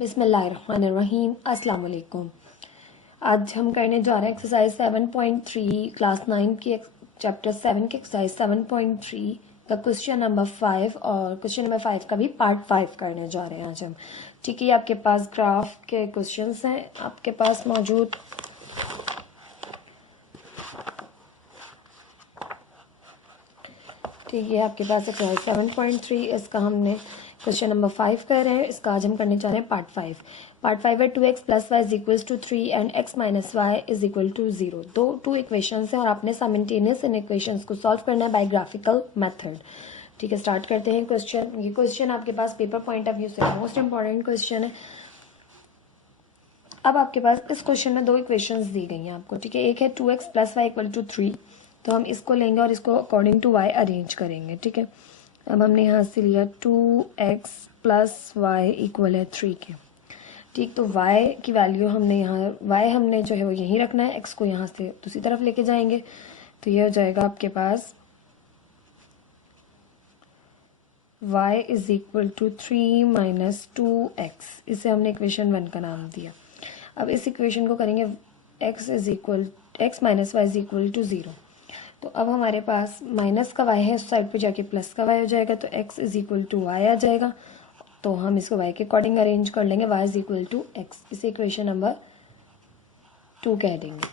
बिस्मिल्लाहिर्रहमानिर्रहीम। अस्सलाम वालेकुम। आज हम करने जा रहे हैं एक्सरसाइज 7.3 क्लास 9 की चैप्टर 7 की एक्सरसाइज 7.3 का क्वेश्चन नंबर 5 और क्वेश्चन नंबर 5 का भी पार्ट 5 करने जा रहे हैं आज हम। ठीक है, आपके पास ग्राफ के क्वेश्चंस हैं आपके पास मौजूद। ठीक है, आपके पास एक्सरसाइज 7.3 इसका हमने क्वेश्चन नंबर 5 कर रहे हैं। इसका आज हम करने जा रहे हैं पार्ट 5। पार्ट 5 है 2x plus y is equal to 3 and x minus y is equal to 0। Two equations हैं और आपने साइमल्टेनियस इन इक्वेशंस को सॉल्व करना है बाय ग्राफिकल मेथड। ठीक है, स्टार्ट करते हैं क्वेश्चन। ये क्वेश्चन आपके पास पेपर पॉइंट ऑफ व्यू से मोस्ट इंपॉर्टेंट क्वेश्चन है। अब आपके पास इस क्वेश्चन में दो इक्वेशंस दी गई हैं आपको। ठीक है, एक है 2x plus Y equal to 3, तो हम इसको लेंगे और इसको अकॉर्डिंग टू y अरेंज करेंगे। ठीक है, अब हमने यहाँ से लिया 2x प्लस वाई इक्वल है 3 के। ठीक, तो y की वैल्यू हमने यहाँ y हमने जो है वो यहीं रखना है, x को यहाँ से दूसरी तरफ लेके जाएंगे। तो ये हो जाएगा आपके पास y is equal to 3 minus 2x। इसे हमने इक्वेशन 1 का नाम दिया। अब इस इक्वेशन को करेंगे x minus y is equal to 0। तो अब हमारे पास माइनस का y है, उस साइड पे जाके प्लस का y हो जाएगा, तो x is equal to Y आ जाएगा। तो हम इसको y के अकॉर्डिंग अरेंज कर लेंगे, y is equal to x। इसे इक्वेशन नंबर 2 कह देंगे।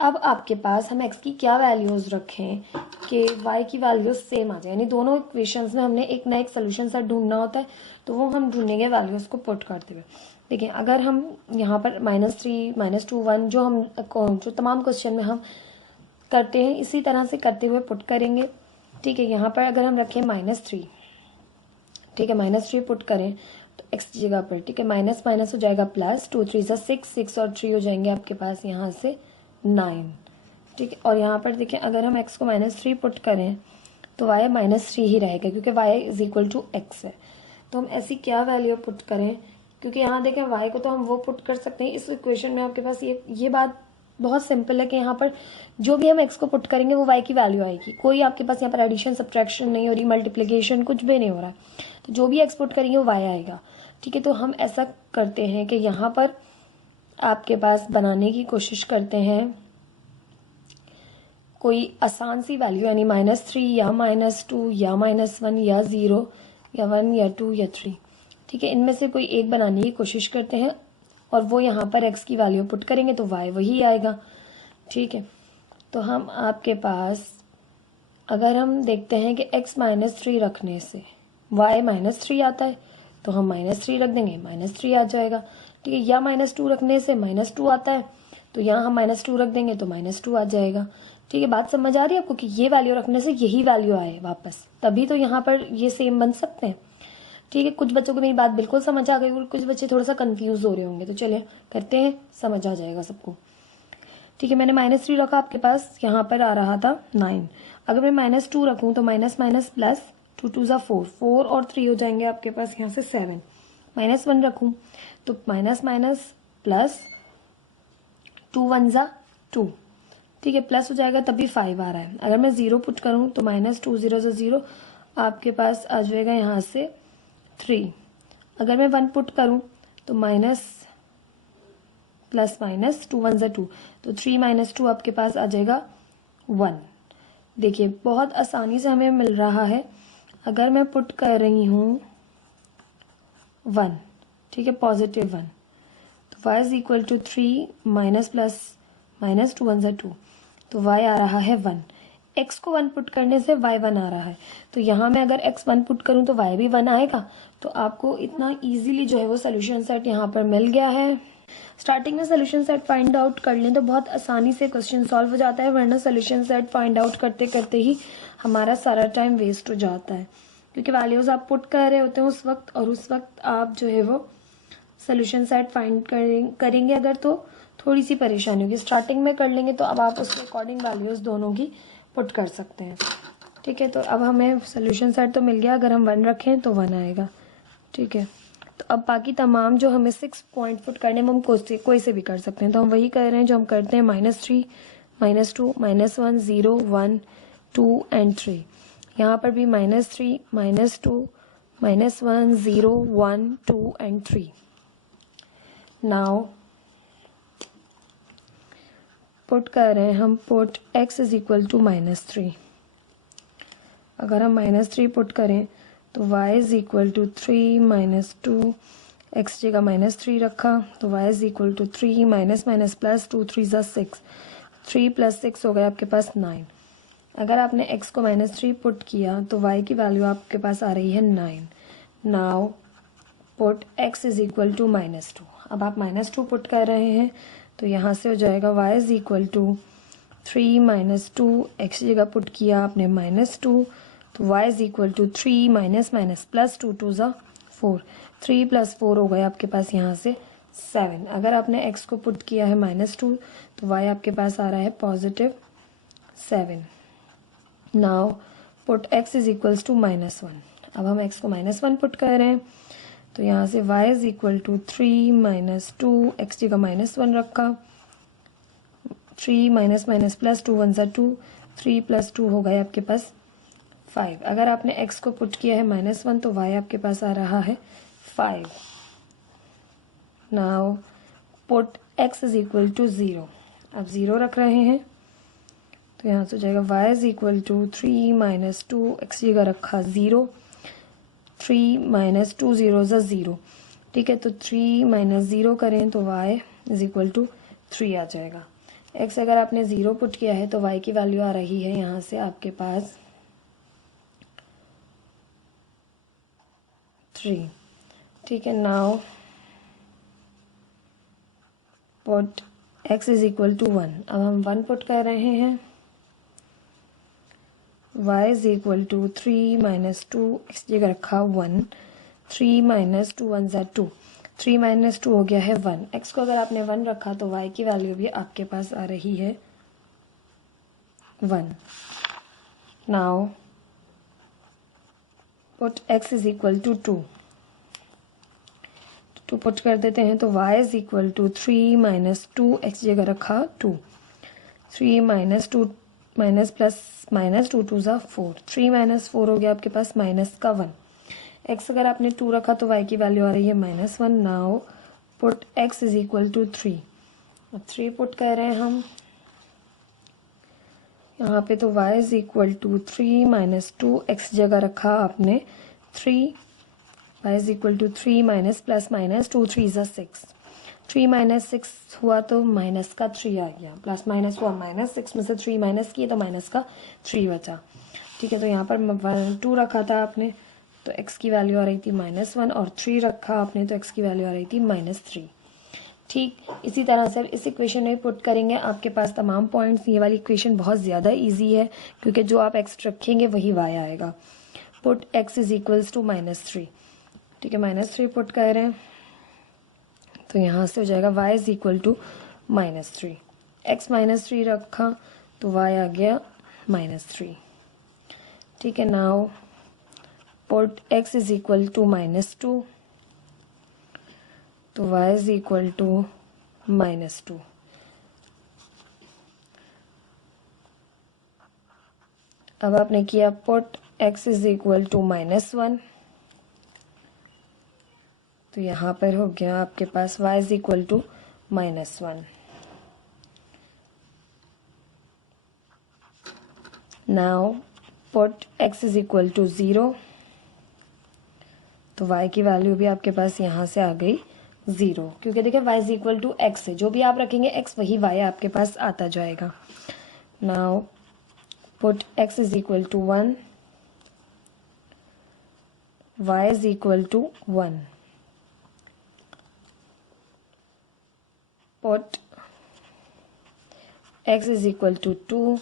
अब आपके पास हम x की क्या वैल्यूज रखें कि y की वैल्यूज सेम आ जाए, यानी दोनों इक्वेशंस में हमने एक ना एक सोल्यूशन सेट ढूंढना होता है, तो वो हम ढूंढेंगे वैल्यूज को पुट करते हुए। देखिए, अगर हम यहाँ पर -3 -2 1 जो तमाम क्वेश्चन में हम करते हैं, इसी तरह से करते हुए पुट करेंगे। ठीक है, यहाँ पर अगर हम रखें -3, ठीक है, -3 पुट करें तो x की जगह पर, ठीक है, माइनस माइनस हो जाएगा प्लस, 2 3 6 6 और 3 हो जाएंगे आपके पास यहाँ से 9। ठीक है, और यहाँ पर देखिए अगर हम x को -3 पुट करें तो y -3 ही रहेगा, क्योंकि y is equal to x है। तो हम ऐसी क्या वैल्यू पुट करें, क्योंकि यहाँ देखें y को तो हम वो पुट कर सकते हैं इस इक्वेशन में। आपके पास ये बात बहुत सिंपल है कि यहाँ पर जो भी हम x को पुट करेंगे वो y की वैल्यू आएगी। कोई आपके पास यहाँ पर एडिशन सब्ट्रैक्शन नहीं हो रही, मल्टीप्लिकेशन कुछ भी नहीं हो रहा, तो जो भी x पुट करेंगे वो y आएगा। ठीक है, तो हम ऐसा करते हैं कि यहाँ पर आपके पास बनाने की कोशिश करते हैं कोई आसान सी वैल्यू, यानी -3 या -2 या -1 या 0 या 1 या 2 या 3। ठीक है, इनमें से कोई एक बनाने की कोशिश करते हैं और वो यहाँ पर x की वैल्यू पुट करेंगे तो y वही आएगा। ठीक है, तो हम आपके पास अगर हम देखते हैं कि x -3 रखने से y -3 आता है, तो हम -3 रख देंगे, -3 आ जाएगा। ठीक है, या -2 रखने से -2 आता है, तो यहाँ हम -2 रख देंगे तो -2 आ जाएगा। ठीक है, बात समझ आ रही है आपको कि ये वैल्यू रखने से यही वैल्यू आए वापस, तभी तो यहाँ पर ये सेम बन सकते हैं। ठीक है, कुछ बच्चों को मेरी बात बिल्कुल समझ आ गई और कुछ बच्चे थोड़ा सा कंफ्यूज हो रहे होंगे, तो चलिए करते हैं, समझ आ जाएगा सबको। ठीक है, मैंने -3 रखा, आपके पास यहाँ पर आ रहा था 9। अगर मैं -2 रखूँ तो माइनस माइनस प्लस, 2 2 ज़ा 4, 4 और 3 हो जाएंगे आपके पास यहाँ से 7। -1 रखूँ तो माइनस माइनस प्लस, 2 1 ज़ा 2, ठीक है, प्लस हो जाएगा तभी 5 आ रहा है। अगर मैं 0 पुट करूँ तो -2 0 ज़ा 0 आपके पास आ जाएगा यहाँ से 3। अगर मैं 1 पुट करूँ तो माइनस प्लस माइनस, 2 1 ज़ा 2, तो 3 - 2 आपके पास आ जाएगा 1। देखिए बहुत आसानी से हमें मिल रहा है। अगर मैं पुट कर रही हूँ 1, ठीक है, +1, तो y is equal to 3 minus plus minus 2 1 ज़ा 2, तो y आ रहा है 1। x को 1 पुट करने से y 1 आ रहा है, तो यहाँ मैं अगर x 1 पुट करूँ तो y भी 1 आएगा। तो आपको इतना इजीली जो है वो सोल्यूशन सेट यहाँ पर मिल गया है। स्टार्टिंग में सोल्यूशन सेट फाइंड आउट कर लें तो बहुत आसानी से क्वेश्चन सॉल्व हो जाता है, वरना सोल्यूशन सेट फाइंड आउट करते करते ही हमारा सारा टाइम वेस्ट हो जाता है, क्योंकि वैल्यूज़ आप पुट कर रहे होते हैं उस वक्त, और उस वक्त आप जो है वो सोल्यूशन सेट फाइंड करेंगे अगर तो थोड़ी सी परेशानी होगी। स्टार्टिंग में कर लेंगे तो अब आप उसके अकॉर्डिंग वैल्यूज़ दोनों की पुट कर सकते हैं। ठीक है, तो अब हमें सोल्यूशन सेट तो मिल गया, अगर हम 1 रखें तो 1 आएगा। ठीक है, तो अब बाकी तमाम जो हमें 6 पॉइंट पुट करने में हम कोई से भी कर सकते हैं, तो हम वही कर रहे हैं जो हम करते हैं, -3 -2 -1 0 1 2 एंड 3। यहाँ पर भी -3 -2 -1 0 1 2 एंड 3। नाउ पुट कर रहे हैं हम, put x is equal to -3। अगर हम -3 पुट करें तो y is equal to 3 -2, x जगह -3 रखा तो y is equal to 3 minus minus plus 2 3 ज़ा 6, 3 + 6 हो गया आपके पास 9। अगर आपने x को -3 पुट किया तो y की वैल्यू आपके पास आ रही है 9। Now put x is equal to -2। अब आप -2 पुट कर रहे हैं तो यहाँ से हो जाएगा y is equal to 3 -2, x जगह पुट किया आपने -2 तो y is equal to 3 minus minus plus 2 2 ज़ा 4, 3 + 4 हो गया आपके पास यहाँ से 7। अगर आपने x को पुट किया है -2 तो y आपके पास आ रहा है +7। Now put x is equals to -1। अब हम x को -1 पुट कर रहे हैं तो यहाँ से y is equal to 3 -2, x जगह -1 रखा, 3 माइनस माइनस प्लस 2 1 ज़ा 2, 3 + 2 हो गए आपके पास 5। अगर आपने x को पुट किया है -1 तो y आपके पास आ रहा है 5। Now put x is equal to 0। अब 0 रख रहे हैं तो यहाँ से हो जाएगा y is equal to 3 -2, x जगह रखा 0, 3 - 2 0 ज़ा 0। ठीक है, तो 3 - 0 करें तो y इज इक्वल टू 3 आ जाएगा। x अगर आपने 0 पुट किया है तो y की वैल्यू आ रही है यहाँ से आपके पास 3। ठीक है, now put x is equal to 1। अब हम 1 पुट कर रहे हैं, y is equal to 3 - 2, x जगह रखा 1, 3 - 2 1 ज़ा 2, 3 - 2 हो गया है 1। x को अगर आपने 1 रखा तो y की वैल्यू भी आपके पास आ रही है 1। Now put x is equal to 2। 2 put कर देते हैं तो y is equal to 3 - 2, x जगह रखा 2, 3 - 2 माइनस प्लस -2 2 ज़ा 4, 3 - 4 हो गया आपके पास -1। x अगर आपने 2 रखा तो y की वैल्यू आ रही है -1। Now put x is equal to 3। अब 3 पुट कर रहे हैं हम यहाँ पे तो y is equal to 3 - 2, x जगह रखा आपने 3, y is equal to 3 minus plus -2 3 ज़ा 6, 3 - 6 हुआ तो माइनस का 3 आ गया, प्लस माइनस हुआ -6 में से 3 माइनस किए तो माइनस का 3 बचा। ठीक है, तो यहाँ पर 2 रखा था आपने तो x की वैल्यू आ रही थी -1 और 3 रखा आपने तो x की वैल्यू आ रही थी -3। ठीक, इसी तरह से इस इक्वेशन में पुट करेंगे आपके पास तमाम पॉइंट्स। ये वाली इक्वेशन बहुत ज़्यादा इजी है क्योंकि जो आप x रखेंगे वही y आएगा। Put x is equals to -3। ठीक है, -3 पुट कर रहे हैं तो यहाँ से हो जाएगा y is equal to -3, x -3 रखा तो y आ गया -3। ठीक है, now put x is equal to -2 तो y इज इक्वल टू -2। अब आपने किया put x is equal to -1 तो यहाँ पर हो गया आपके पास y is equal to -1। Now put x is equal to 0 तो y की वैल्यू भी आपके पास यहाँ से आ गई 0, क्योंकि देखिए y is equal to x है, जो भी आप रखेंगे x वही y आपके पास आता जाएगा। Now put x is equal to 1, y is equal to 1। Put x is equal to 2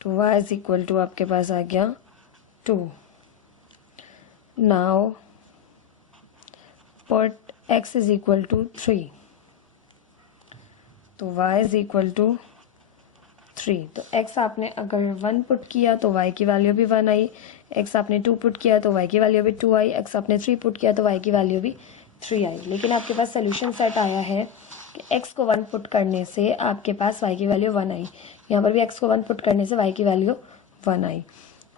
तो y इज इक्वल टू आपके पास आ गया 2। Now put x is equal to 3 तो y इज इक्वल टू 3। तो x आपने अगर 1 पुट किया तो y की वैल्यू भी 1 आई, x आपने 2 पुट किया तो y की वैल्यू भी 2 आई, x आपने 3 पुट किया तो y की वैल्यू भी 3 आई। लेकिन आपके पास सोल्यूशन सेट आया है कि x को 1 पुट करने से आपके पास y की वैल्यू 1 आई, यहाँ पर भी x को 1 पुट करने से y की वैल्यू 1 आई।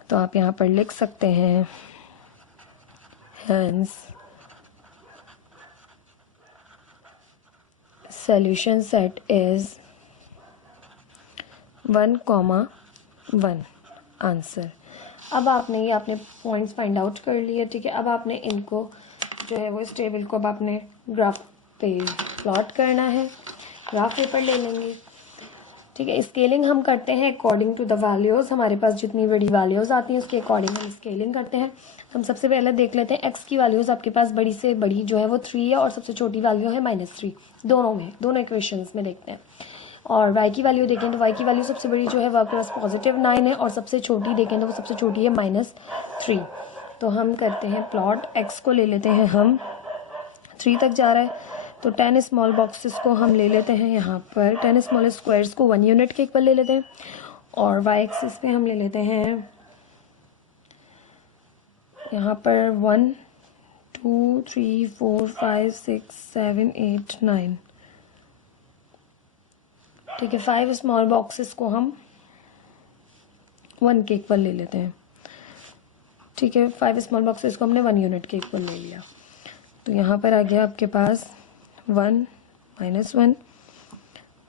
तो आप यहाँ पर लिख सकते हैं, hence solution set is 1,1 answer. अब आपने ये अपने पॉइंट्स फाइंड आउट कर लिए, ठीक है। अब आपने इनको जो है वो इस टेबल को अब आपने ग्राफ पे प्लॉट करना है, ग्राफ पेपर ले लेंगे, ठीक है। स्केलिंग हम करते हैं अकॉर्डिंग टू द वैल्यूज़, हमारे पास जितनी बड़ी वैल्यूज़ आती हैं उसके अकॉर्डिंग हम स्केलिंग करते हैं। हम सबसे पहले देख लेते हैं एक्स की वैल्यूज़ आपके पास बड़ी से बड़ी जो है वो 3 है और सबसे छोटी वैल्यू है -3, दोनों इक्वेशंस में देखते हैं। और y की वैल्यू देखें तो y की वैल्यू सबसे बड़ी जो है वो आपके पास +9 है और सबसे छोटी देखें तो वो सबसे छोटी है -3। तो हम करते हैं प्लॉट, x को ले लेते हैं हम 3 तक जा रहा है तो 10 स्मॉल बॉक्सेस को हम ले लेते हैं यहाँ पर, 10 स्मॉल स्क्वायर्स को 1 यूनिट के इक्वल ले लेते हैं। और y एक्सिस पे हम ले लेते हैं यहाँ पर 1 2 3 4 5 6 7 8 9, ठीक है। 5 स्मॉल बॉक्सेस को हम 1 के इक्वल ले लेते हैं, ठीक है। 5 स्मॉल बॉक्सेस को हमने 1 यूनिट के इक्वल ले लिया। तो यहाँ पर आ गया आपके पास 1 -1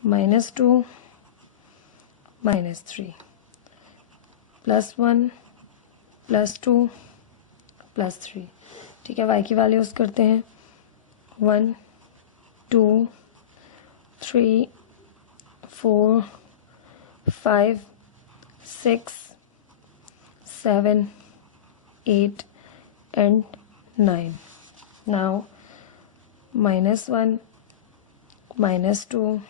-2 -3 +1 +2 +3, ठीक है। y की वैल्यूज करते हैं 1 2 3 4 5 6 7 8 and 9. Now -1 -2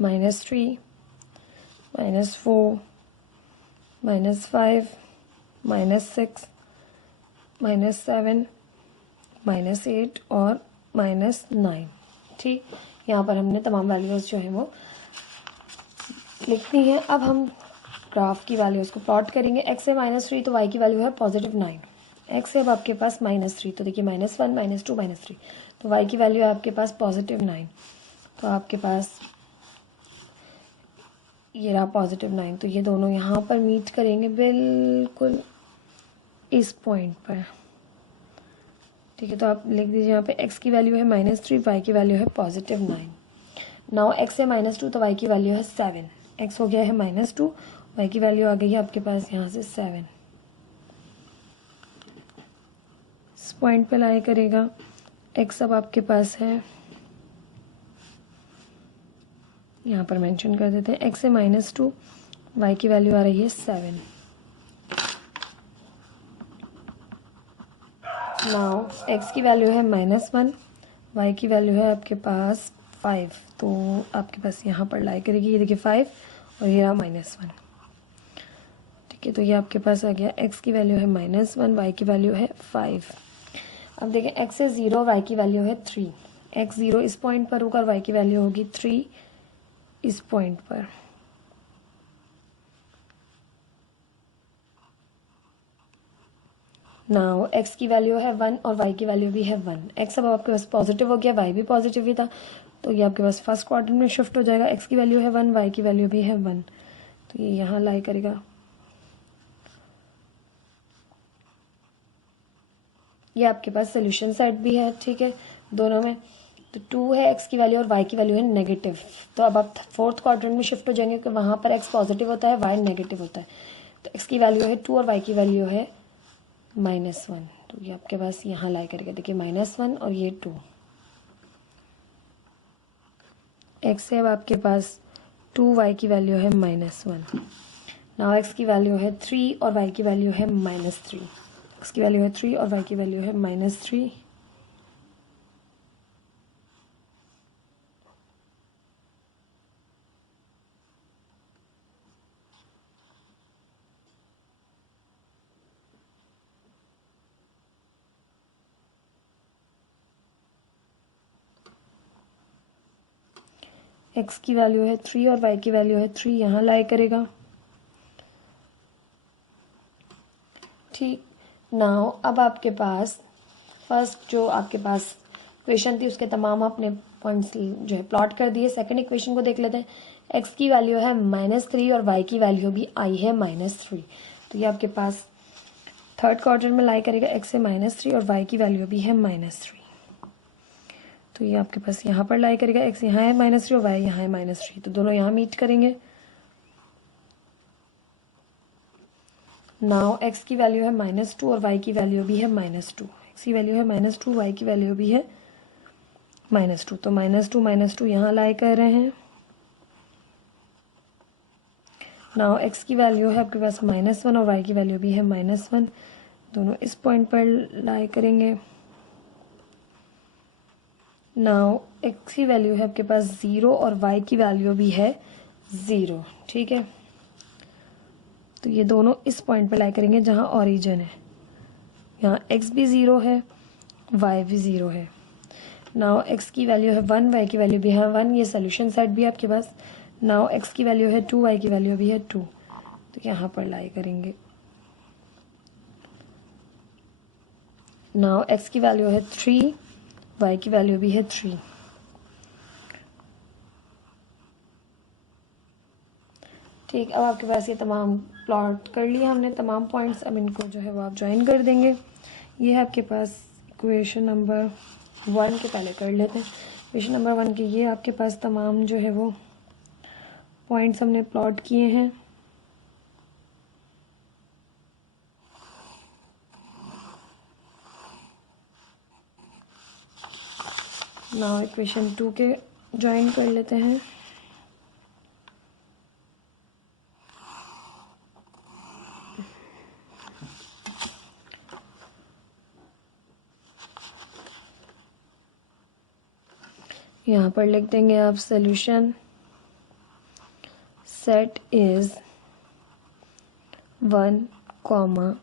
-3 -4 -5 -6 -7 -8 और -9, ठीक। यहाँ पर हमने तमाम वैल्यूज़ जो है वो लिखनी है। अब हम ग्राफ की वैल्यूज़ को प्लॉट करेंगे। x है -3 तो y की वैल्यू है +9। x है अब आपके पास -3 तो देखिए -1 -2 -3, तो y की वैल्यू है आपके पास +9। तो आपके पास ये रहा +9, तो ये दोनों यहाँ पर मीट करेंगे बिल्कुल इस पॉइंट पर, ठीक है। तो आप लिख दीजिए यहाँ पे x की वैल्यू है -3, y की वैल्यू है +9। नाउ x है -2 तो y की वैल्यू है 7, x हो गया है -2, y की वैल्यू आ गई है आपके पास यहाँ से 7। इस पॉइंट पे लाई करेगा, x अब आपके पास है, यहाँ पर मेंशन कर देते हैं, x है -2, y की वैल्यू आ रही है 7। नाउ x की वैल्यू है -1, y की वैल्यू है आपके पास 5, तो आपके पास यहाँ पर लाई करेगी, ये देखिए 5 और ये रहा -1, ठीक है। तो ये आपके पास आ गया, x की वैल्यू है -1, y की वैल्यू है 5। अब देखें x है 0, y की वैल्यू है 3, x 0 इस पॉइंट पर होगा और y की वैल्यू होगी 3 इस पॉइंट पर। नाउ x की वैल्यू है 1 और y की वैल्यू भी है 1। x अब आपके पास पॉजिटिव हो गया, y भी पॉजिटिव ही था, तो ये आपके पास फर्स्ट क्वाड्रेंट में शिफ्ट हो जाएगा। x की वैल्यू है 1, y की वैल्यू भी है 1, तो ये यहाँ लाई करेगा। ये आपके पास सोल्यूशन सेट भी है, ठीक है, दोनों में। तो 2 है x की वैल्यू और y की वैल्यू है नेगेटिव, तो अब आप फोर्थ क्वाड्रेंट में शिफ्ट हो जाएंगे कि वहाँ पर x पॉजिटिव होता है, y नेगेटिव होता है। तो x की वैल्यू है 2 और y की वैल्यू है -1, तो ये आपके पास यहाँ लाई करेगा, देखिए -1 और ये 2। x है अब आपके पास 2, y की वैल्यू है -1। नाउ x की वैल्यू है 3 और y की वैल्यू है -3, x की वैल्यू है 3 और y की वैल्यू है -3। x की वैल्यू है 3 और y की वैल्यू है 3, यहाँ लाई करेगा, ठीक। नाउ अब आपके पास फर्स्ट जो आपके पास इक्वेशन थी उसके तमाम आपने पॉइंट्स जो है प्लॉट कर दिए। सेकंड इक्वेशन को देख लेते हैं। x की वैल्यू है -3 और y की वैल्यू भी आई है -3, तो ये आपके पास थर्ड क्वाड्रेंट में लाई करेगा, x है -3 और y की वैल्यू भी है -3, तो ये आपके पास यहाँ पर लाई करेगा, x यहाँ है -3 और y यहाँ है -3, तो दोनों यहाँ मीट करेंगे। नाउ x की वैल्यू है -2 और y की वैल्यू भी है -2। x की वैल्यू है -2, y की वैल्यू भी है -2, तो -2 यहाँ लाई कर रहे हैं। नाउ x की वैल्यू है आपके पास -1 और y की वैल्यू भी है -1, दोनों इस पॉइंट पर लाई करेंगे। नाउ x की वैल्यू है आपके पास 0 और y की वैल्यू भी है 0, ठीक है। तो ये दोनों इस पॉइंट पर लाई करेंगे जहाँ ओरिजिन है, यहाँ x भी 0 है, y भी 0 है। नाउ x की वैल्यू है 1, y की वैल्यू भी है 1, ये सोल्यूशन सेट भी है आपके पास। नाउ x की वैल्यू है 2, y की वैल्यू भी है 2, तो यहाँ पर लाई करेंगे। नाउ x की वैल्यू है 3, y की वैल्यू भी है 3। ठीक, अब आपके पास ये तमाम प्लॉट कर लिया हमने तमाम पॉइंट्स, अब इनको जो है वो आप ज्वाइन कर देंगे। ये है आपके पास इक्वेशन नंबर 1 के, पहले कर लेते हैं इक्वेशन नंबर 1 के। ये आपके पास तमाम जो है वो पॉइंट्स हमने प्लॉट किए हैं। नाउ इक्वेशन 2 के ज्वाइन कर लेते हैं। यहाँ पर लिख देंगे आप सोल्यूशन सेट इज 1, 1,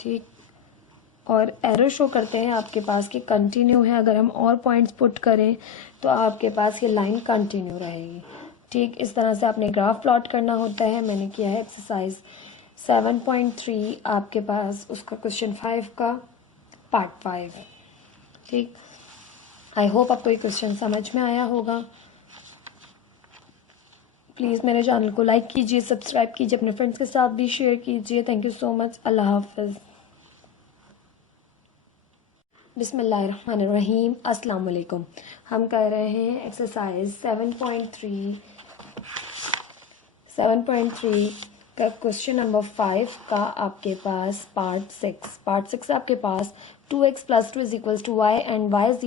ठीक। और एरो शो करते हैं आपके पास कि कंटिन्यू है। अगर हम और पॉइंट्स पुट करें तो आपके पास ये लाइन कंटिन्यू रहेगी, ठीक। इस तरह से आपने ग्राफ प्लॉट करना होता है। मैंने किया है एक्सरसाइज 7.3 आपके पास, उसका क्वेश्चन 5 का पार्ट 5, ठीक। आई होप आपको ये क्वेश्चन समझ में आया होगा। प्लीज़ मेरे चैनल को लाइक कीजिए, सब्सक्राइब कीजिए, अपने फ्रेंड्स के साथ भी शेयर कीजिए। Thank you so much. अल्लाह हाफिज़। बिस्मिल्लाहिर्रहमानिर्रहीम। अस्सलाम वालेकुम। हम कर रहे हैं एक्सरसाइज 7.3 का क्वेश्चन नंबर 5 का आपके पास पार्ट 6 आपके पास 2x + 2 = y and y =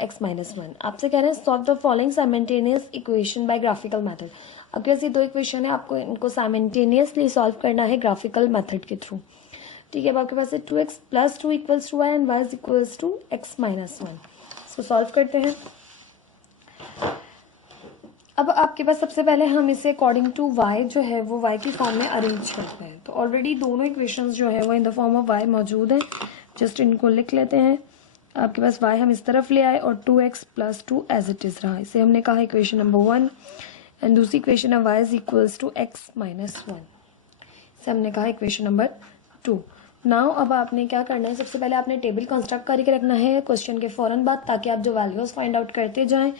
x - 1। आपसे कह रहे हैं solve the following simultaneous equation by graphical method. आपके पास ये दो इक्वेशन है, आपको इनको साइमल्टेनियसली सॉल्व करना है ग्राफिकल मेथड के थ्रू, ठीक है। अब आपके पास है 2x + 2 = y and y = x - 1। इसको सॉल्व करते हैं। अब आपके पास सबसे पहले हम इसे अकॉर्डिंग टू y जो है वो y की फॉर्म में अरेंज करते हैं। तो ऑलरेडी दोनों इक्वेशंस जो है वो in the form of y मौजूद हैं, जस्ट इनको लिख लेते हैं। आपके पास y हम इस तरफ ले आए और 2x + 2 एज इट इज रहा। इसे हमने कहा इक्वेशन नंबर 1 एंड दूसरी इक्वेशन है y = x - 1, इसे हमने कहा इक्वेशन नंबर 2। नाउ अब आपने क्या करना है, सबसे पहले आपने टेबल कंस्ट्रक्ट करके रखना है क्वेश्चन के फौरन बाद, ताकि आप जो वैल्यूज फाइंड आउट करते जाएं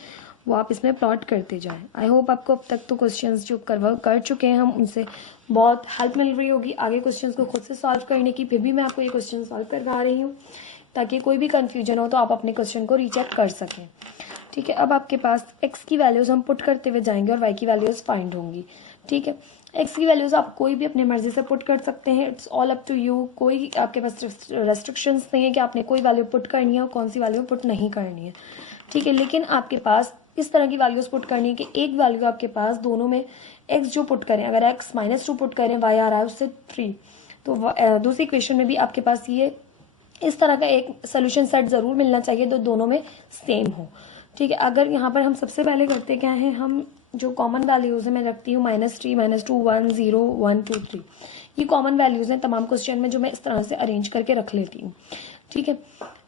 वो आप इसमें प्लॉट करते जाएं। आई होप आपको अब तक तो क्वेश्चंस जो कर चुके हैं हम उनसे बहुत हेल्प मिल रही होगी आगे क्वेश्चंस को खुद से सॉल्व करने की। फिर भी मैं आपको ये क्वेश्चन सॉल्व करवा रही हूँ ताकि कोई भी कंफ्यूजन हो तो आप अपने क्वेश्चन को रीचेक कर सकें, ठीक है। अब आपके पास x की वैल्यूज हम पुट करते हुए जाएंगे और y की वैल्यूज फाइंड होंगी, ठीक है। x की वैल्यूज आप कोई भी अपने मर्जी से पुट कर सकते हैं, it's all up to you. कोई आपके पास रेस्ट्रिक्शंस नहीं है कि आपने कोई वैल्यू पुट करनी है और कौन सी वैल्यू पुट नहीं करनी है, ठीक है। लेकिन आपके पास इस तरह की वैल्यूज पुट करनी है कि एक वैल्यू आपके पास दोनों में x जो पुट करें, अगर x - 2 पुट करें, y आ रहा है उससे 3, तो दूसरी इक्वेशन में भी आपके पास ये इस तरह का एक सोल्यूशन सेट जरूर मिलना चाहिए तो दोनों में सेम हो, ठीक है। अगर यहाँ पर हम सबसे पहले करते क्या है, हम जो कॉमन वैल्यूज है मैं रखती हूँ -3, -2, 1, 0, 1, 2, 3। ये कॉमन वैल्यूज हैं तमाम क्वेश्चन में जो मैं इस तरह से अरेंज करके रख लेती हूँ, ठीक है।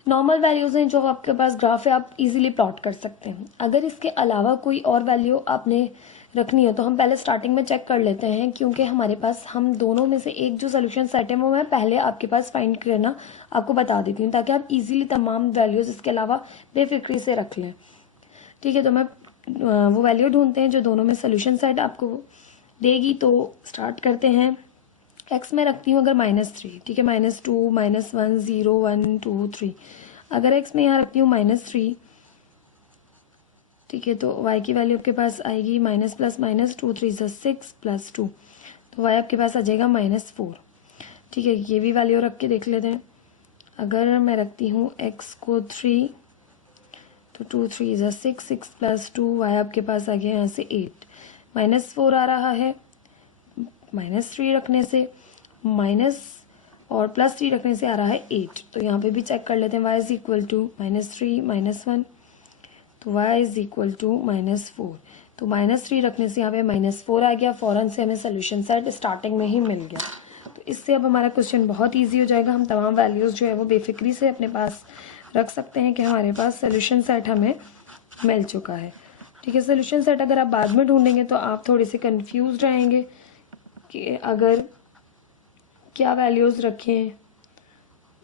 नॉर्मल वैल्यूज हैं जो आपके पास ग्राफ है, आप इजीली प्लॉट कर सकते हैं। अगर इसके अलावा कोई और वैल्यू आपने रखनी हो तो हम पहले स्टार्टिंग में चेक कर लेते हैं, क्योंकि हमारे पास हम दोनों में से एक जो सोल्यूशन सेट है वो मैं पहले आपके पास फाइंड करना आपको बता देती हूँ, ताकि आप इजीली तमाम वैल्यूज इसके अलावा बेफिक्री से रख लें, ठीक है। तो मैं वो वैल्यू ढूंढते हैं जो दोनों में सोल्यूशन सेट आपको देगी। तो स्टार्ट करते हैं। x में रखती हूँ अगर -3, ठीक है, -2, -1, 0, 1, 2, 3। अगर x में यहाँ रखती हूँ -3, ठीक है, तो y की वैल्यू आपके पास आएगी माइनस प्लस माइनस 2 3 6 प्लस 2, तो y आपके पास आ जाएगा -4। ठीक है, ये भी वैल्यू रख के देख लेते हैं। अगर मैं रखती हूँ x को 3, तो 2 3 6 6 प्लस 2, y आपके पास आ गया यहाँ से 8, -4 आ रहा है, -3 रखने से माइनस और +3 रखने से आ रहा है 8। तो यहाँ पे भी चेक कर लेते हैं। y इज इक्वल टू -3 -1, तो y इज इक्वल टू -4। तो -3 रखने से यहाँ पे -4 आ गया। फ़ौरन से हमें सोल्यूशन सेट स्टार्टिंग में ही मिल गया। तो इससे अब हमारा क्वेश्चन बहुत ईजी हो जाएगा। हम तमाम वैल्यूज़ जो है वो बेफिक्री से अपने पास रख सकते हैं कि हमारे पास सोल्यूशन सेट हमें मिल चुका है। ठीक है, सोल्यूशन सेट अगर आप बाद में ढूंढेंगे तो आप थोड़े से कन्फ्यूज रहेंगे कि अगर क्या वैल्यूज़ रखें।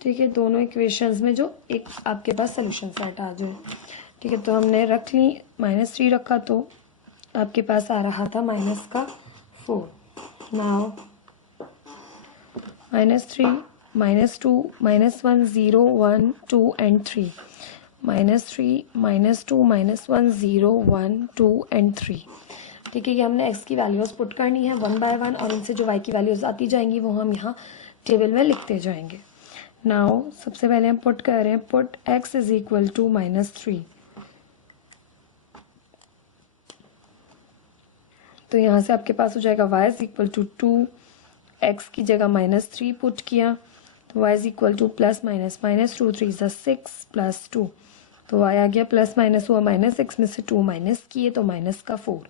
ठीक है, दोनों इक्वेशंस में जो एक आपके पास सोल्यूशन सेट आ जाए। ठीक है, तो हमने रख ली, -3 रखा तो आपके पास आ रहा था -4। Now -3 -2 -1 0 1 2 and 3, -3 -2 -1 0 1 2 and 3। ठीक है, ये हमने x की वैल्यूज़ पुट करनी है 1 बाय 1, और इनसे जो y की वैल्यूज़ आती जाएंगी वो हम यहाँ टेबल में लिखते जाएंगे। नाउ सबसे पहले हम पुट कर रहे हैं, put x is equal to -3। तो यहाँ से आपके पास हो जाएगा y is equal to 2, x की जगह -3 पुट किया तो y is equal to plus minus -2 3 6 plus 2, तो y आ गया प्लस माइनस हुआ -6 में से 2 माइनस किए तो -4।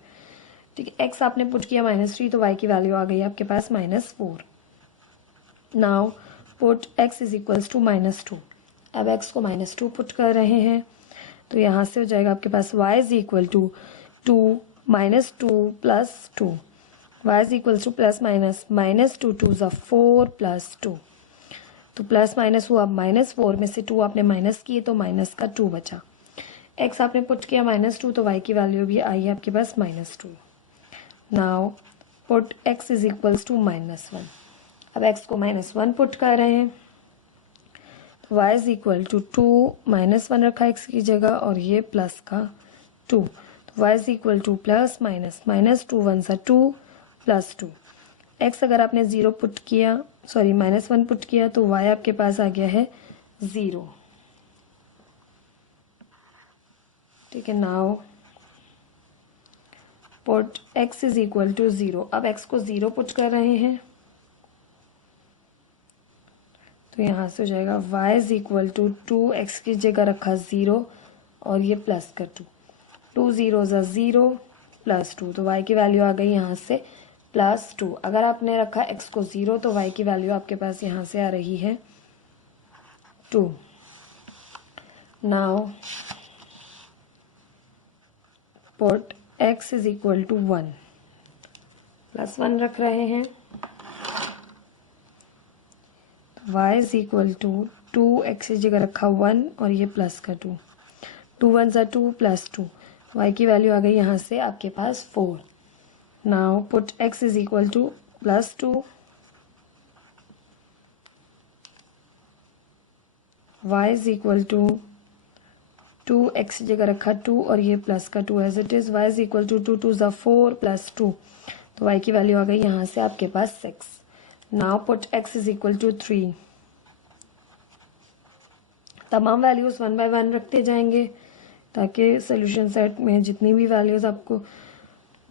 ठीक है, x आपने पुट किया -3 तो y की वैल्यू आ गई आपके पास -4। Now put x is equals to -2। अब x को -2 पुट कर रहे हैं तो यहाँ से हो जाएगा आपके पास y is equal to 2 -2 plus 2, y is equals to plus minus -2 2 4 plus 2, तो प्लस माइनस हुआ -4 में से 2 आपने माइनस किए तो माइनस का 2 बचा। x आपने पुट किया -2 तो y की वैल्यू भी आई आपके पास -2। Now put x is equals to -1। अब x को -1 पुट कर रहे हैं तो y इज इक्वल टू 2 -1 रखा x की जगह और ये प्लस का 2, तो y is equal to plus minus -2 1 2 plus 2। x अगर आपने 0 पुट किया, सॉरी -1 पुट किया तो y आपके पास आ गया है 0। ठीक है, now put x is equal to 0। अब x को 0 पुट कर रहे हैं तो यहाँ से हो जाएगा y is equal to 2, x की जगह रखा 0 और ये प्लस का 2, 2 0 0 प्लस 2, तो y की वैल्यू आ गई यहाँ से +2। अगर आपने रखा x को 0 तो y की वैल्यू आपके पास यहाँ से आ रही है 2। Now put x is equal to 1, +1 रख रहे हैं तो y is equal to 2, x की जगह रखा 1 और ये प्लस का 2, 2 1 2 प्लस 2, y की वैल्यू आ गई यहाँ से आपके पास 4। Now put x is equal to +2, y is equal to 2, x की जगह रखा 2 और ये प्लस का 2 as it is, y is equal to 2 2 4 plus 2, तो y की वैल्यू आ गई यहाँ से आपके पास 6। Now put x is equal to 3। तमाम वैल्यूज 1 बाय 1 रखते जाएंगे ताकि सोल्यूशन सेट में जितनी भी वैल्यूज आपको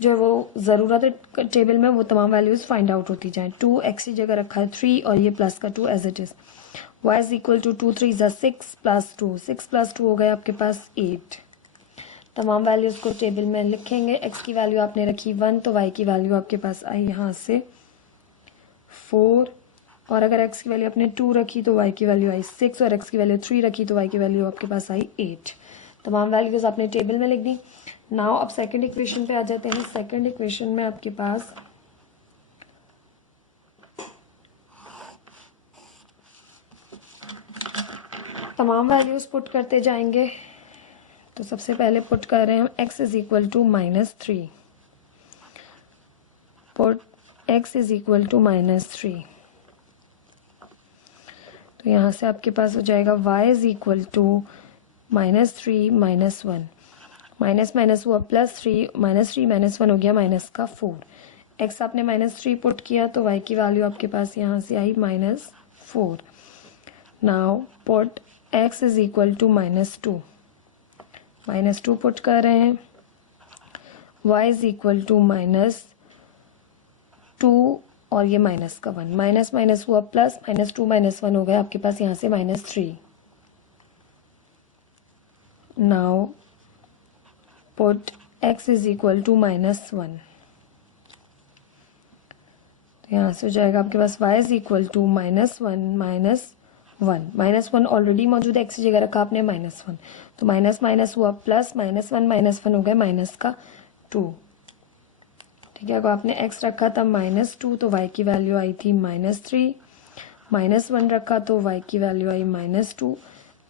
जो वो ज़रूरत है टेबल में वो तमाम वैल्यूज फाइंड आउट होती जाएं। 2 x की जगह रखा है 3 और ये प्लस का 2 as it is, y is equal to 2 3 6 plus 2, 6 plus 2 हो गया आपके पास 8। तमाम वैल्यूज को टेबल में लिखेंगे। x की वैल्यू आपने रखी 1 तो y की वैल्यू आपके पास आई यहाँ से 4, और अगर x की वैल्यू आपने 2 रखी तो y की वैल्यू आई 6, और x की वैल्यू 3 रखी तो y की वैल्यू आपके पास आई 8। तमाम वैल्यूज आपने टेबल में लिख दी। नाउ अब सेकंड इक्वेशन पे आ जाते हैं। सेकंड इक्वेशन में आपके पास तमाम वैल्यूज पुट करते जाएंगे। तो सबसे पहले पुट कर रहे हैं हम x is equal to -3, put x is equal to -3। तो यहाँ से आपके पास हो जाएगा y is equal to -3 -1, minus minus हुआ +3, -3 -1 हो गया माइनस का 4। x आपने -3 पुट किया तो y की वैल्यू आपके पास यहाँ से आई -4। Now put x is equal to -2, -2 put कर रहे हैं, y इज इक्वल टू -2 और ये माइनस का 1, माइनस माइनस हुआ प्लस, -2 -1 हो गया आपके पास यहाँ से -3। Now put x is equal to -1, तो यहाँ से हो जाएगा आपके पास y is equal to -1 -1 already मौजूद है, x की जगह रखा आपने -1, तो माइनस माइनस हुआ प्लस, -1 हो गया माइनस का 2। ठीक है, अगर आपने x रखा था -2 तो y की वैल्यू आई थी -3, -1 रखा तो y की वैल्यू आई -2।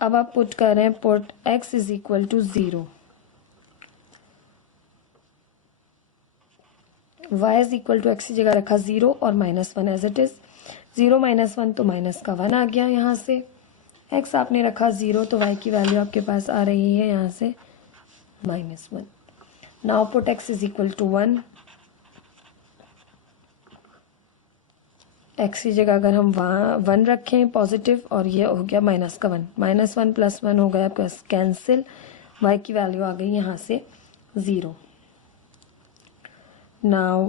अब आप पुट कर रहे हैं put x is equal to 0, y is equal to x की जगह रखा 0 और -1 एज इट इज, 0 -1 तो माइनस का 1 आ गया यहाँ से, x आपने रखा 0 तो y की वैल्यू आपके पास आ रही है यहाँ से -1। Now put x is equal to 1, x की जगह अगर हम 1 रखें पॉजिटिव और ये हो गया माइनस का 1, -1 + 1 हो गया आपका कैंसिल, y की वैल्यू आ गई यहाँ से 0। Now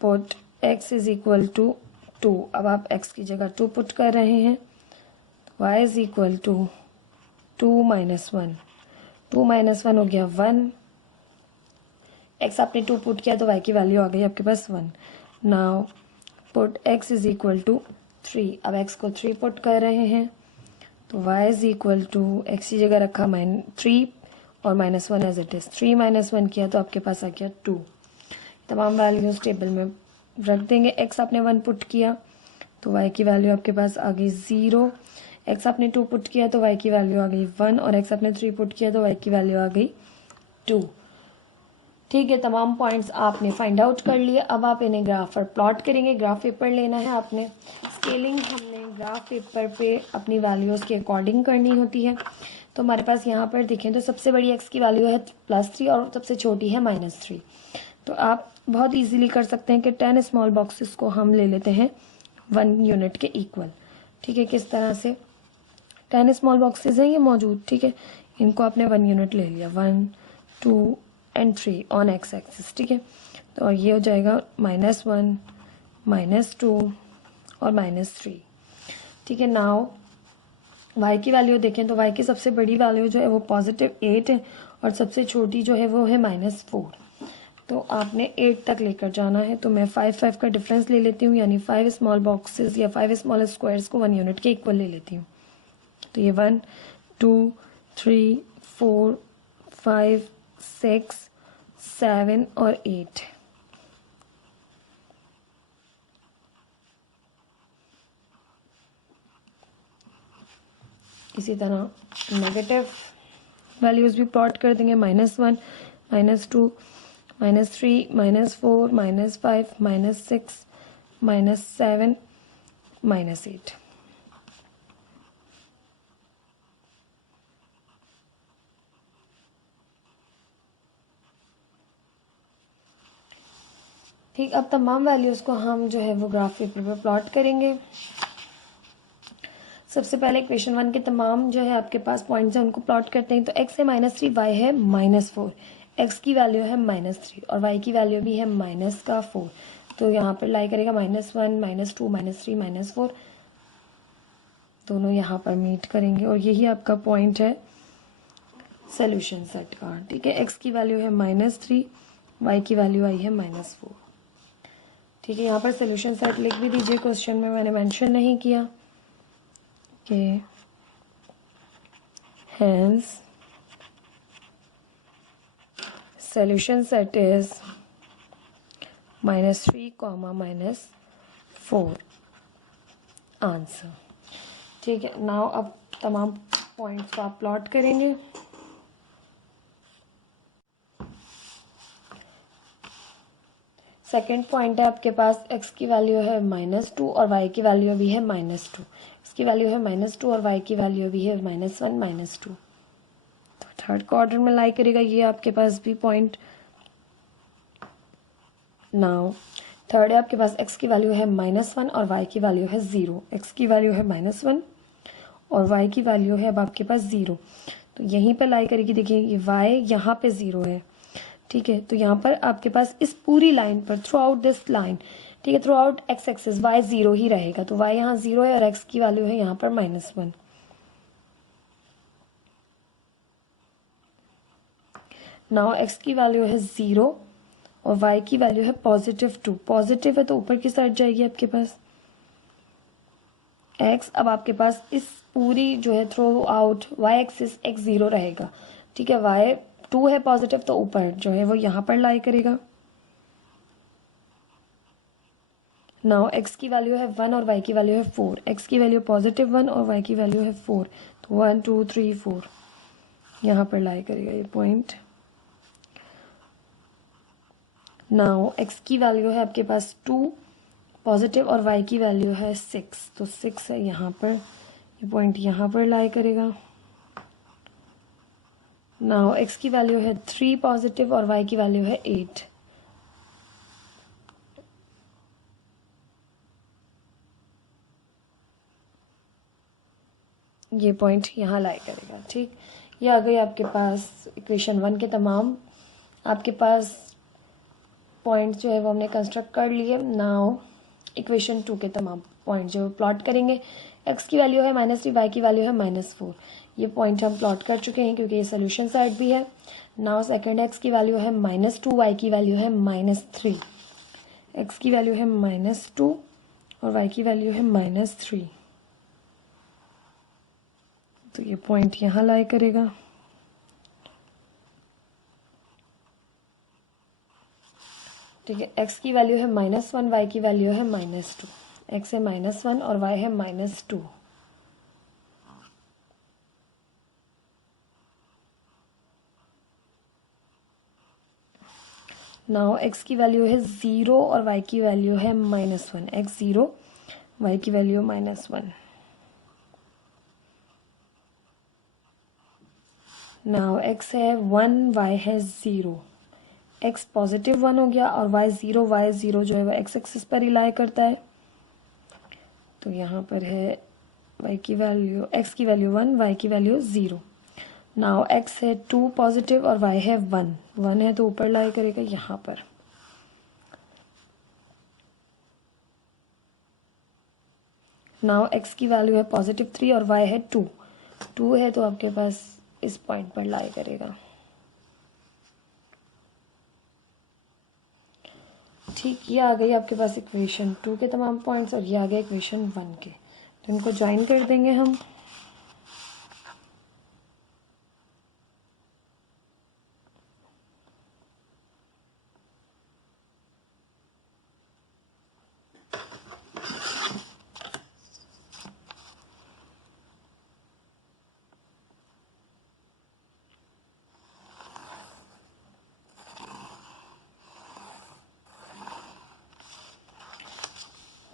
put x is equal to 2, अब आप x की जगह 2 पुट कर रहे हैं, y इज इक्वल टू 2 -1, 2 -1 हो गया 1, x आपने 2 पुट किया तो y की वैल्यू आ गई आपके पास 1। Now put x is equal to 3, अब x को 3 पुट कर रहे हैं तो y is equal to x की जगह रखा 3 और -1 एज इट इज, 3 -1 किया तो आपके पास आ गया 2। तमाम वैल्यूज टेबल में रख देंगे, x आपने 1 पुट किया तो y की वैल्यू आपके पास आ गई 0, x आपने 2 पुट किया तो y की वैल्यू आ गई 1 और x आपने 3 पुट किया तो y की वैल्यू आ गई 2। ठीक है, तमाम पॉइंट्स आपने फाइंड आउट कर लिए। अब आप इन्हें ग्राफ पर प्लॉट करेंगे। ग्राफ पेपर लेना है आपने, स्केलिंग हमने ग्राफ पेपर पे अपनी वैल्यूज़ के अकॉर्डिंग करनी होती है। तो हमारे पास यहाँ पर देखें तो सबसे बड़ी x की वैल्यू है +3 और सबसे छोटी है -3। तो आप बहुत इजीली कर सकते हैं कि 10 स्मॉल बॉक्सेस को हम ले लेते हैं 1 यूनिट के इक्वल। ठीक है, किस तरह से 10 स्मॉल बॉक्सेस हैं ये मौजूद, ठीक है, इनको आपने 1 यूनिट ले लिया, 1 2 एंड 3 ऑन x एक्सिस। ठीक है, तो ये हो जाएगा -1 -2 और -3। ठीक है, नाउ y की वैल्यू देखें तो y की सबसे बड़ी वैल्यू जो है वो +8 है और सबसे छोटी जो है वो है -4। तो आपने 8 तक लेकर जाना है, तो मैं 5 का डिफरेंस ले लेती हूँ, यानी 5 स्मॉल बॉक्सेस या 5 स्मॉल स्क्वायर्स को 1 यूनिट के इक्वल ले लेती हूँ। तो ये 1 2 3 4 5 6 7 और 8। इसी तरह नेगेटिव वैल्यूज़ भी प्लॉट कर देंगे, -1 -2 -3 -4 -5 -6 -7 -8। ठीक, अब तमाम वैल्यूज़ को हम जो है वो ग्राफ पेपर पे प्लॉट करेंगे। सबसे पहले इक्वेशन 1 के तमाम जो है आपके पास पॉइंट्स हैं उनको प्लॉट करते हैं। तो x है -3, y है -4, x की वैल्यू है -3 और y की वैल्यू भी है -4। तो यहाँ पर लाई करेगा -1 -2 -3 -4, दोनों यहाँ पर मीट करेंगे और यही आपका पॉइंट है सोल्यूशन सेट का। ठीक है, x की वैल्यू है -3, y की वैल्यू आई है -4। ठीक है, यहाँ पर सोल्यूशन सेट लिख भी दीजिए, क्वेश्चन में मैंने मेंशन नहीं किया कि hence solution set is -3, -4 answer. ठीक है, नाउ अब तमाम पॉइंट्स को आप प्लॉट करेंगे। सेकेंड पॉइंट है आपके पास x की वैल्यू है -2 और y की वैल्यू भी है -2, इसकी वैल्यू है -2 और y की वैल्यू भी है -1 -2, तो थर्ड क्वाड्रेंट में लाई करेगा ये आपके पास भी पॉइंट। नाउ थर्ड है आपके पास x की वैल्यू है -1 और y की वैल्यू है 0, x की वैल्यू है -1 और y की वैल्यू है अब आपके पास 0, तो यहीं पर लाई करेगी। देखिए ये y यहाँ पे 0 है, ठीक है, तो यहाँ पर आपके पास इस पूरी लाइन पर थ्रू आउट दिस लाइन, ठीक है, through out x axis y 0 ही रहेगा, तो y यहाँ 0 है और x की वैल्यू है यहाँ पर -1। नाउ x की वैल्यू है 0 और y की वैल्यू है +2, पॉजिटिव है तो ऊपर की साइड जाएगी आपके पास x। अब आपके पास इस पूरी जो है through out y axis x 0 रहेगा, ठीक है, y 2 है पॉजिटिव तो ऊपर जो है वो यहाँ पर लाई करेगा। नाउ x की वैल्यू है 1 और y की वैल्यू है 4, x की वैल्यू +1 और y की वैल्यू है 4, तो 1 2 3 4 यहाँ पर लाई करेगा ये पॉइंट। नाउ x की वैल्यू है आपके पास 2 पॉजिटिव और y की वैल्यू है 6, तो 6 है यहाँ पर, ये पॉइंट यहाँ पर लाई करेगा। नाउ x की वैल्यू है 3 पॉजिटिव और y की वैल्यू है 8, ये पॉइंट यहाँ लाई करेगा, ठीक। ये आ गई आपके पास इक्वेशन 1 के तमाम आपके पास पॉइंट जो है वो हमने कंस्ट्रक्ट कर लिए। नाउ इक्वेशन 2 के तमाम पॉइंट जो प्लॉट करेंगे। x की वैल्यू है -3, y की वैल्यू है -4, ये पॉइंट हम प्लॉट कर चुके हैं क्योंकि ये सोल्यूशन साइड भी है। नाउ सेकंड x की वैल्यू है -2, y की वैल्यू है -3, x की वैल्यू है -2 और y की वैल्यू है -3, तो ये पॉइंट यहाँ लाई करेगा। ठीक है, x की वैल्यू है -1, y की वैल्यू है -2, x है -1 और y है -2। नाउ x की वैल्यू है 0 और y की वैल्यू है -1, x 0 y की वैल्यू -1। नाउ x है 1, y है 0, x +1 हो गया और y 0 जो है वो x एक्सिस पर ही लाई करता है, तो यहाँ पर है y की वैल्यू, x की वैल्यू 1, y की वैल्यू 0। नाउ x है 2 पॉजिटिव और y है 1 है तो ऊपर लाई करेगा यहाँ पर। नाउ x की वैल्यू है +3 और y है 2 है तो आपके पास इस पॉइंट पर लाई करेगा। ठीक, ये आ गई आपके पास इक्वेशन 2 के तमाम पॉइंट्स और ये आ गए इक्वेशन 1 के, तो इनको ज्वाइन कर देंगे हम।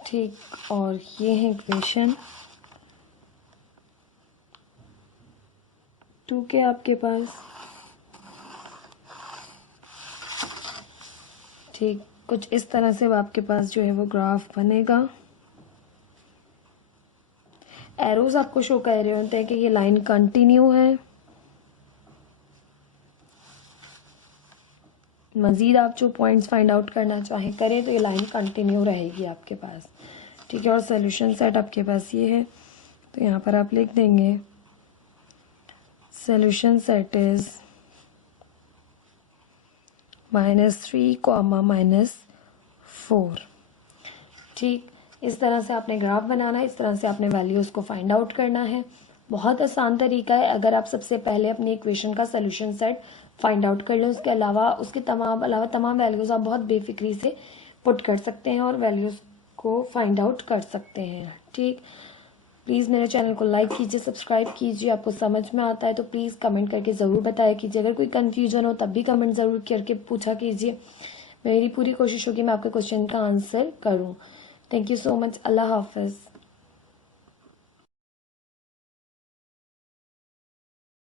ठीक, और ये है इक्वेशन 2 के आपके पास। ठीक, कुछ इस तरह से आपके पास जो है वो ग्राफ बनेगा। एरोज आपको शो कर रहे होते हैं कि ये लाइन कंटिन्यू है। मज़ीद आप जो पॉइंट्स फाइंड आउट करना चाहें करें तो ये लाइन कंटिन्यू रहेगी आपके पास, ठीक है। और सॉल्यूशन सेट आपके पास ये है, तो यहाँ पर आप लिख देंगे सॉल्यूशन सेट इज -3, -4। ठीक, इस तरह से आपने ग्राफ बनाना है, इस तरह से आपने वैल्यूज़ को फाइंड आउट करना है। बहुत आसान तरीका है, अगर आप सबसे पहले अपनी इक्वेशन का सॉल्यूशन सेट फाइंड आउट कर लें, उसके अलावा तमाम वैल्यूज़ आप बहुत बेफिक्री से पुट कर सकते हैं और वैल्यूज़ को फाइंड आउट कर सकते हैं। ठीक, प्लीज़ मेरे चैनल को लाइक कीजिए, सब्सक्राइब कीजिए। आपको समझ में आता है तो प्लीज़ कमेंट करके ज़रूर बताया कीजिए। अगर कोई कन्फ्यूजन हो तब भी कमेंट ज़रूर करके पूछा कीजिए। मेरी पूरी कोशिश होगी मैं आपके क्वेश्चन का आंसर करूँ। Thank you so much. अल्लाह हाफिज़।